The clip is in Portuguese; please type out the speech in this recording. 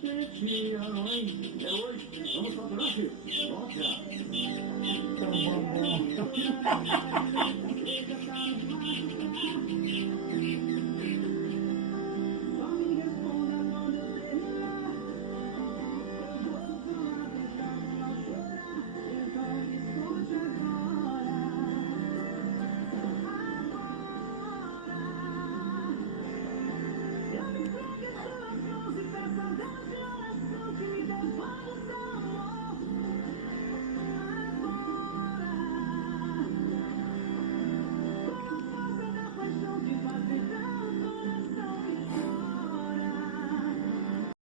Quentinha, hein? É hoje. Vamos faturar, filho? Vamos já. Então, vamos.